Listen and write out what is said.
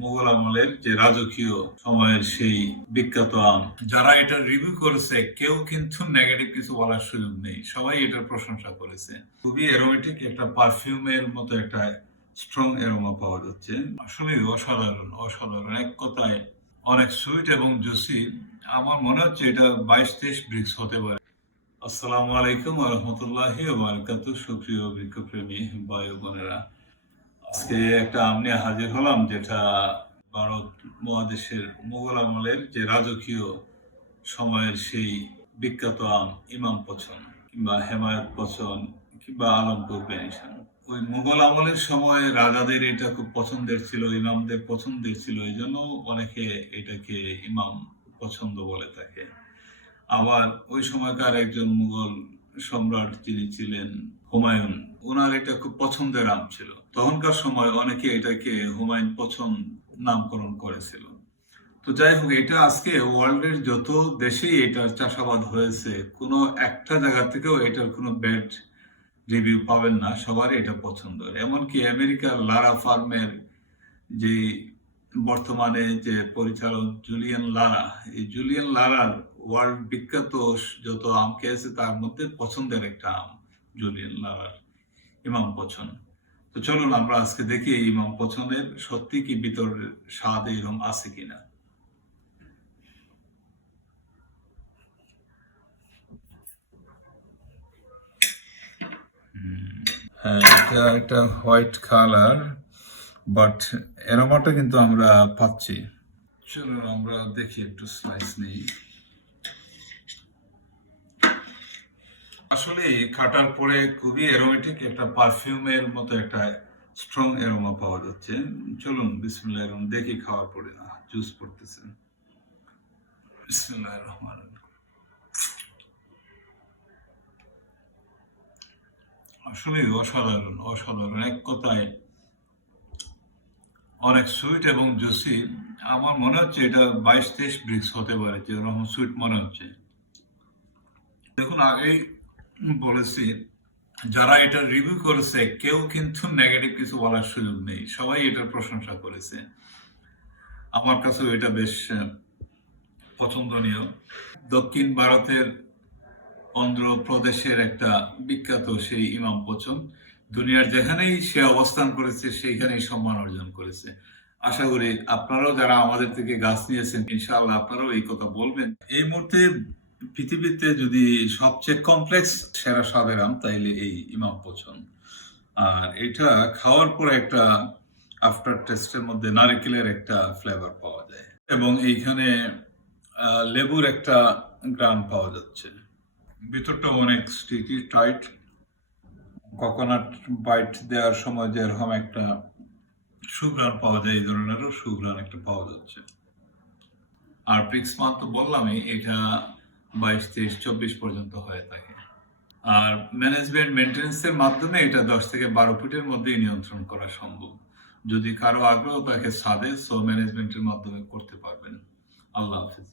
মোগল আমলের যে রাজকীয় সময়ের সেই বিখ্যাত আম। যারা এটা রিভিউ করেছে কেউ কিন্তু নেগেটিভ কিছু বলার সুযোগ নেই, সবাই এটার প্রশংসা করেছে। খুবই অ্যারোমেটিক একটা পারফিউমের মতো একটা স্ট্রং অ্যারোমা পাওয়া যাচ্ছে। আসলে অসাধারণ অসাধারণ, এক কথায় অনেক সুইট এবং জুসি। আমার মনে হচ্ছে এটা 22-23 ব্রিক্স হতে পারে। আসসালামু আলাইকুম ওয়া রাহমাতুল্লাহি ওয়া বারাকাতুহু। সুপ্রিয় বৃক্ষপ্রেমী ভাই ও বোনেরা, আজকে একটা আম নিয়ে হাজির হলাম যেটা ভারত মহাদেশের মুঘল আমলের যে রাজকীয় সময়ের সেই বিখ্যাত আম ইমাম পছন্দ কিংবা হেমায়ত পছন্দ কিংবা আলমপুর পেনিশন। ওই মুঘল আমলের সময় রাজাদের এটা খুব পছন্দের ছিল, ইমামদের পছন্দের ছিল, এই জন্য অনেকে এটাকে ইমাম পছন্দ বলে থাকে। আবার ওই সময়কার একজন মুঘল সম্রাট যিনি ছিলেন হুমায়ুন, ওনার এটা খুব পছন্দের আম ছিল। তখনকার সময় অনেকে এটাকে হুমায়ুন পছন্দ নামকরণ করেছিল। তো যাই হোক, এটা আজকে ওয়ার্ল্ডের যত দেশেই এটার চাষাবাদ হয়েছে, কোনো একটা জায়গা থেকেও এটার কোনো ব্যাড রিভিউ পাবেন না, সবারই এটা পছন্দ। এমনকি আমেরিকার লারা ফার্মের যে বর্তমানে যে পরিচালক জুলিয়ান লারা, এই জুলিয়ান লারার ওয়ার্ল্ড বিখ্যাত যত আম খেয়েছে তার মধ্যে পছন্দের একটা আম জুলিয়ান লারার ইমাম পছন্দ। তো চলুন আমরা আজকে দেখি এই ইমাম পছন্দের সত্যি কি ভিতরের স্বাদ এরকম আছে কিনা। হ্যাঁ, এটা একটা হোয়াইট কালার, বাট অ্যারোমাটা কিন্তু আমরা পাচ্ছি। চলুন আমরা দেখি, একটু স্লাইস নেই। আসলে কাটার পরে খুবই অ্যারোমেটিক একটা পারফিউমের মতো একটা স্ট্রং অ্যারোমা পাওয়া যাচ্ছে। চলুন বিসমিল্লাহির রহমানির দেখি খাওয়ার পরে না জুস পড়তেছে। বিসমিল্লাহির রহমানির রহিম। আসলে অসাধারণ অসাধারণ, এক কথায় অনেক সুইট এবং জুসি। আমার মনে হচ্ছে এটা 22-23 ব্রিক্স হতে পারে, যেরকম সুইট মনে হচ্ছে। দেখুন, আগেই বলেছি যারা এটা রিভিউ করেছে কেউ কিন্তু নেগেটিভ কিছু বলার সুযোগ নেই, সবাই এটার প্রশংসা করেছে। আমার কাছেও এটা বেশ পছন্দনীয়। দক্ষিণ ভারতের অন্ধ্রপ্রদেশের একটা বিখ্যাত সেই ইমাম পছন্দ, দুনিয়ার যেখানেই সে অবস্থান করেছে সেইখানেই সম্মান অর্জন করেছে। আশা করি আপনারাও যারা আমাদের থেকে গাছ নিয়েছেন, ইনশাআল্লাহ আপনারাও এই কথা বলবেন। এই মুহূর্তে পৃথিবীতে যদি সবচেয়ে কমপ্লেক্স সেরা স্বাদের আম তাইলে এই ইমাম পছন্দ। আর এটা খাওয়ার পরে একটা আফটার টেস্টের মধ্যে নারকেলের একটা ফ্লেভার পাওয়া যায় এবং এইখানে লেবুর একটা গ্রান পাওয়া যাচ্ছে। ভিতরটা অনেক স্টিকি টাইট। কোকোনাট বাইট দেওয়ার সময় যেরকম একটা সুঘ্রাণ পাওয়া যায়, এই ধরনেরও সুঘ্রাণ একটা পাওয়া যাচ্ছে। আর ব্রিক্স মান তো বললামই, এটা 22-23-24 পর্যন্ত হয়ে থাকে। আর ম্যানেজমেন্ট মেনটেন্যান্সের মাধ্যমে এটা 10 থেকে 12 ফিটের মধ্যেই নিয়ন্ত্রণ করা সম্ভব। যদি কারো আগ্রহ থাকে ছাদে, সো ম্যানেজমেন্টের মাধ্যমে করতে পারবেন। আল্লাহ হাফিজ।